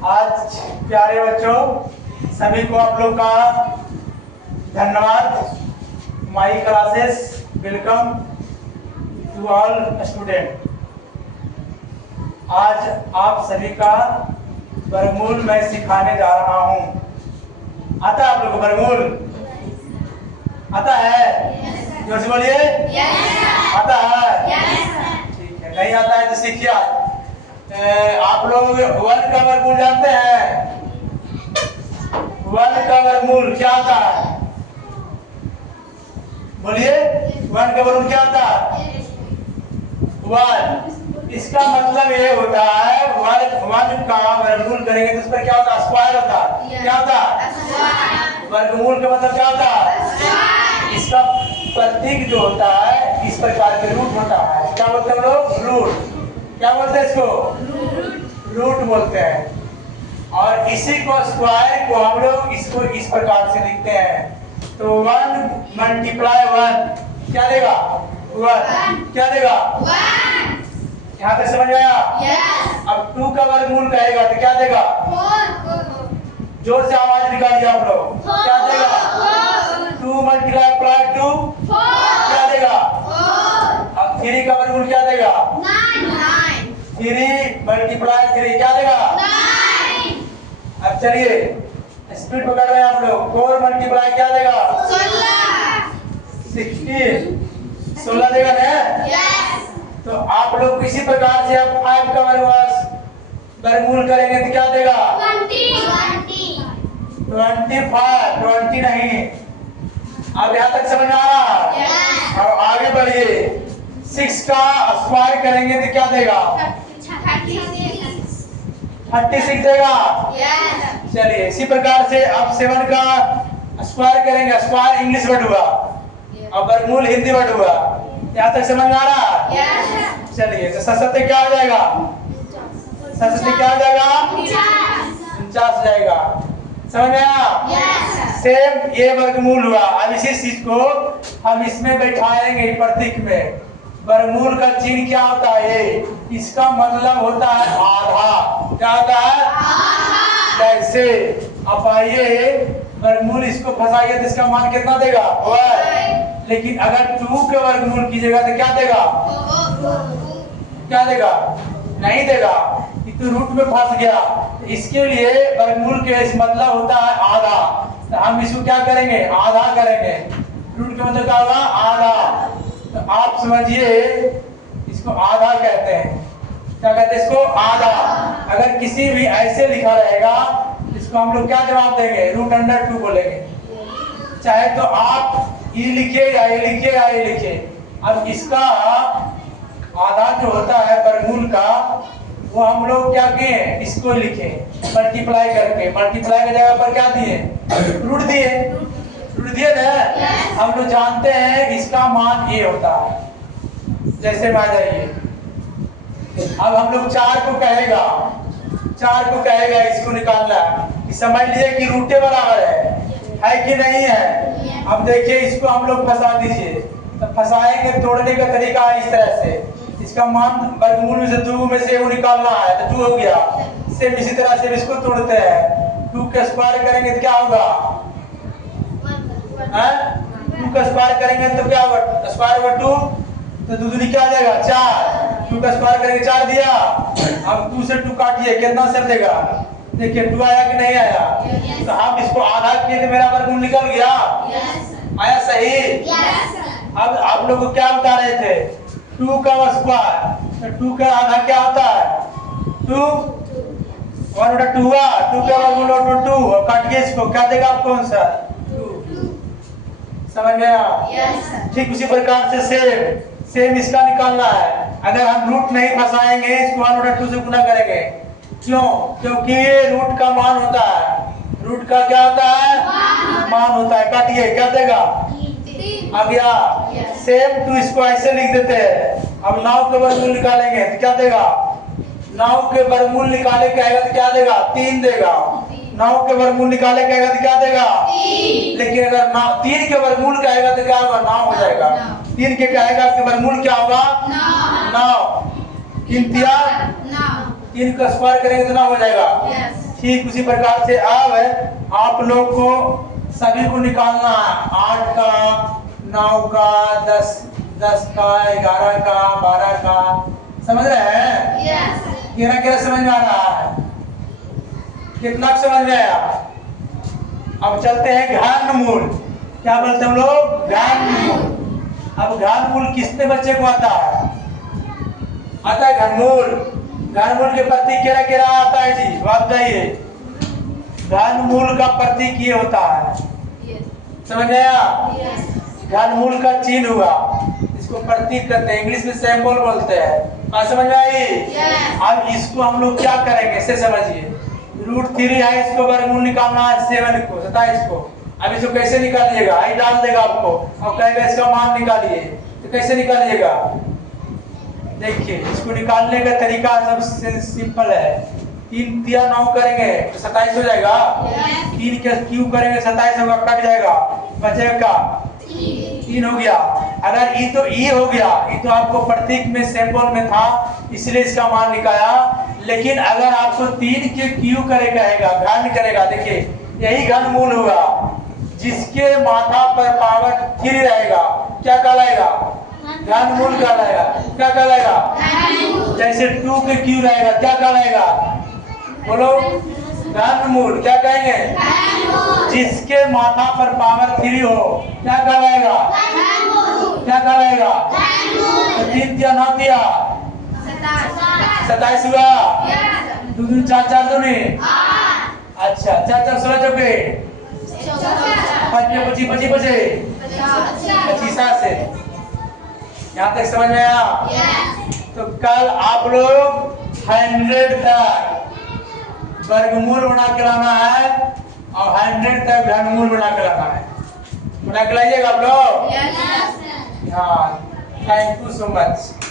आज प्यारे बच्चों सभी को आप लोग का धन्यवाद। My classes welcome to all student. आज आप सभी का वर्गमूल मैं सिखाने जा रहा हूँ। आता है आप लोग को वर्गमूल? आता है? जोर से बोलिए। आता है? ठीक है। नहीं आता है तो सीखिए। आप लोग वन का वर्गमूल जानते हैं? वन का वर्गमूल क्या आता है? बोलिए। वन का वर्गमूल क्या आता है? वन। इसका मतलब ये होता है वन का वर्गमूल करेंगे तो उस पर क्या होता है? स्क्वायर होता है। क्या होता है? वर्गमूल का मतलब क्या होता है? इसका प्रतीक जो होता है इस प्रकार के रूट होता है। क्या बोलते हैं हम लोग? रूट। क्या बोलते हैं इसको? रूट बोलते हैं। और इसी को स्क्वायर को हम लोग इसको इस प्रकार से लिखते हैं। तो वन मल्टीप्लाई वन क्या देगा? वन। क्या देगा? यहाँ तक समझ आया? अब टू का वर्गमूल कहेगा तो क्या देगा? जोर से आवाज निकालिए आप लोग। क्या देगा? टू मल्टीप्लाई टू क्या देगा? अब थ्री का वर्गमूल क्या देगा? थ्री मल्टीप्लाई थ्री क्या देगा? अब चलिए स्पीड पकड़ रहे हैं आप लोग। फोर मल्टीप्लाई क्या देगा? 16 16 देगा ना? तो आप लोग इसी प्रकार से अब 5 का वर्गमूल करेंगे तो क्या देगा? 25 20 नहीं। अब यहाँ तक समझ आ रहा? और आगे बढ़िए। 6 का स्क्वायर करेंगे तो क्या देगा? 36 देगा। चलिए इसी प्रकार से अब 7 का स्क्वायर करेंगे। स्क्वायर इंग्लिश वर्ड हुआ और वर्गमूल हिंदी वर्ड हुआ। यहाँ तक समझ आ रहा? चलिए तो 7 क्या हो जाएगा? 7 क्या हो जाएगा? 49 हो जाएगा। समझ में आया? सेम ये वर्गमूल हुआ। अब इसी चीज को हम इसमें बैठाएंगे प्रतीक में। वर्गमूल का चिन्ह क्या होता है? इसका मतलब होता है आधा। क्या होता है? जैसे अब आइए वर्गमूल इसको फंसाइए तो इसका मान कितना देगा? 1। लेकिन अगर 2 के वर्गमूल कीजिएगा तो क्या देगा? क्या देगा? नहीं देगा। तो रूट में फंस गया। इसके लिए वर्गमूल के मतलब होता है आधा। तो हम इसको क्या करेंगे? आधा करेंगे। रूट का मतलब क्या होगा? आधा। तो आप समझिए इसको आधा कहते हैं। क्या कहते हैं इसको? आधा। अगर किसी भी ऐसे लिखा रहेगा इसको हम लोग क्या जवाब देंगे? रूट अंडर 2 बोलेंगे। चाहे तो आप ये लिखिए या ये लिखिए या ये लिखिए। अब इसका आधा जो होता है वर्गमूल का वो हम लोग क्या किए? इसको लिखे मल्टीप्लाई करके। मल्टीप्लाई की जगह पर क्या दिए? रूट दिए। रूट दिए ना? हम लोग जानते हैं इसका मान ये होता है। जैसे मान जाइए अब हम लोग 4 को कहेगा इसको निकालना है। समझ लिए कि रूटे बराबर है कि नहीं है? अब देखिए इसको हम लोग फंसा दीजिए। तो फंसाएंगे तोड़ने का तरीका है इस तरह से। इसका मान वर्गमूल में से 2 में से वो निकालना है तो 2 हो गया। सेम इसी तरह से इसको तोड़ते हैं। 2 का स्क्वायर करेंगे तो क्या होगा? 2 का स्क्वायर करेंगे तो क्या होगा? स्क्वायर ओवर 2 तो 2 दूनी क्या देगा? 4। 2 का स्क्वायर करेंगे 4 दिया। अब 2 से 2 काटिए कितना सर देगा? देखिए 2 आया कि नहीं आया? तो हम इसको आधा किए तो मेरा वर्गमूल निकल गया। आया सही? अब आप लोग को क्या बता रहे थे? 2 का स्क्वायर तो 2 का आधा क्या होता है? 2 1/2 हुआ। 2 का वर्गमूल 2 और काटिए इसको क्या देगा आपको आंसर? 2। समझ में आया? ठीक उसी प्रकार से सेम इसका निकालना है। अगर हम रूट नहीं फंसाएंगे इसको 1/2 से गुना करेंगे। क्यों? क्योंकि ये रूट का मान होता है। रूट का क्या होता है? मान होता है। काटिए क्या देगा? आ गया। सेम टू इसको ऐसे लिख देते हैं। अब 9 के वर्गमूल निकालेंगे तो क्या देगा? 9 के वर्गमूल निकाले कहेगा तो क्या देगा? 3 देगा। 9 के वर्गमूल निकाले कहेगा तो क्या देगा? 3। लेकिन अगर 3 के वर्गमूल कहेगा तो क्या होगा? 9 हो जाएगा। 3 के कहेगा कि वर्गमूल क्या होगा? 9। 3 का स्क्वायर करेंगे तो 9 हो जाएगा। ठीक उसी प्रकार से अब आप लोग को सभी को निकालना है। 8 का, 9 का, 10 का, 11 का, 12 का, समझ रहे हैं? केरा समझ में आ रहा है? कितना समझ में आया? अब चलते हैं घनमूल। क्या बोलते हैं हम लोग? घनमूल। अब घनमूल किसने बच्चे को आता है? आता है घनमूल। घनमूल के प्रतीक केरा आता है जी, बात बताइए। घनमूल का प्रतीक ये होता है, समझ में आया? घनमूल का चिन्ह हुआ, इसको प्रतीक कहते हैं, इंग्लिश में सिंबल बोलते हैं। बात समझ में आई? अब इसको हम लोग क्या करेंगे इसे समझिए। √3 है, इसको वर्गमूल निकालना है 7 को, 27 को। अब इसको कैसे निकालिएगा? आई डाल देगा आपको और कहेगा इसका मान निकालिए, तो कैसे निकालिएगा? देखिए इसको निकालने का तरीका सबसे सिंपल है। 3 तिया 9 करेंगे तो 27 हो जाएगा। 3 के क्यू करेंगे 27 होगा, कट जाएगा, बचेगा 3 हो गया। अगर ई तो ई हो गया, ई तो आपको प्रतीक में सिंबल में था इसलिए इसका मान निकाला। लेकिन अगर आपको 3 के क्यू करे कहेगा, घन करेगा, देखिए यही घनमूल होगा जिसके माथा पर पावर 3 रहेगा, क्या कहलाएगा? घनमूल कहलाएगा। क्या कहलाएगा? जैसे 2 के क्यू रहेगा, क्या कहलाएगा? बोलो, घनमूल। क्या कहेंगे? जिसके माथा पर पावर 3 हो, क्या कहलाएगा? क्या कहलाएगा? 3 दिया 9 दिया 27 हुआ। 2 2 4 4 दूनी, अच्छा 4 4 16 चौके 5 25 25 25 से। यहाँ तक समझ में आया? तो कल आप लोग 100 तक वर्गमूल बना के लाना है और 100 तक घनमूल बना के लाना है। बना के लाइएगा आप लोग। हाँ, थैंक यू सो मच।